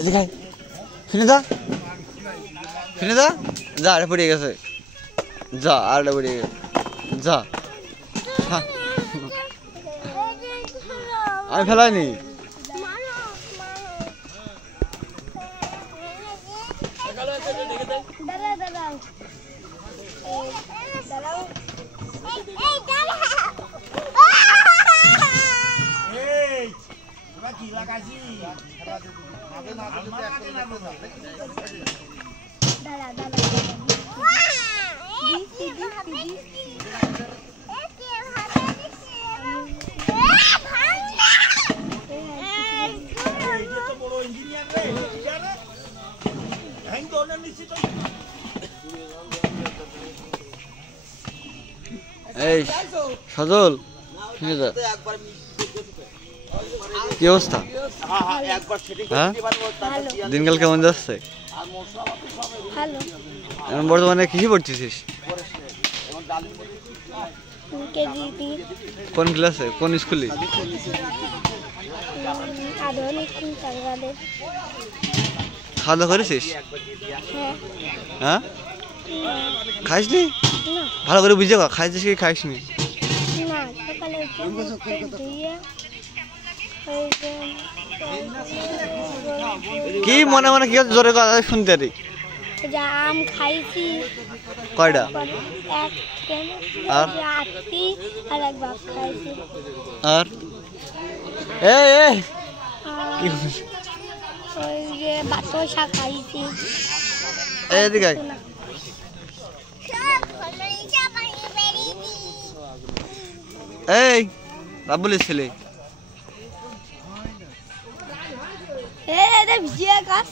এদিকে ফিরে দা ফিরে দা যা আরে পড়ে গেছে যা আরে পড়ে গেছে যা আমি ফেলাইনি এই সজল কি অবস্থা হ্যাঁ দিনকাল কেমন যাচ্ছে এখন বর্তমানে কৃষি পড়তেছিস কোন ক্লাসে কোন স্কুলে খাওয়া দাওয়া করেছিস হ্যাঁ খাইসনি ভালো করে বুঝে খাইছিস কি খাইসনি কি মনে মনে কি জোরে কথা শুনতে আরে আম খাইছি কয়টা আর আর এক বাপ খাইছি আর এই কি ওই যে বাতাসা খাইছি এদিকে এই রাবুলের ছেলে ভিজিয়ে গাছ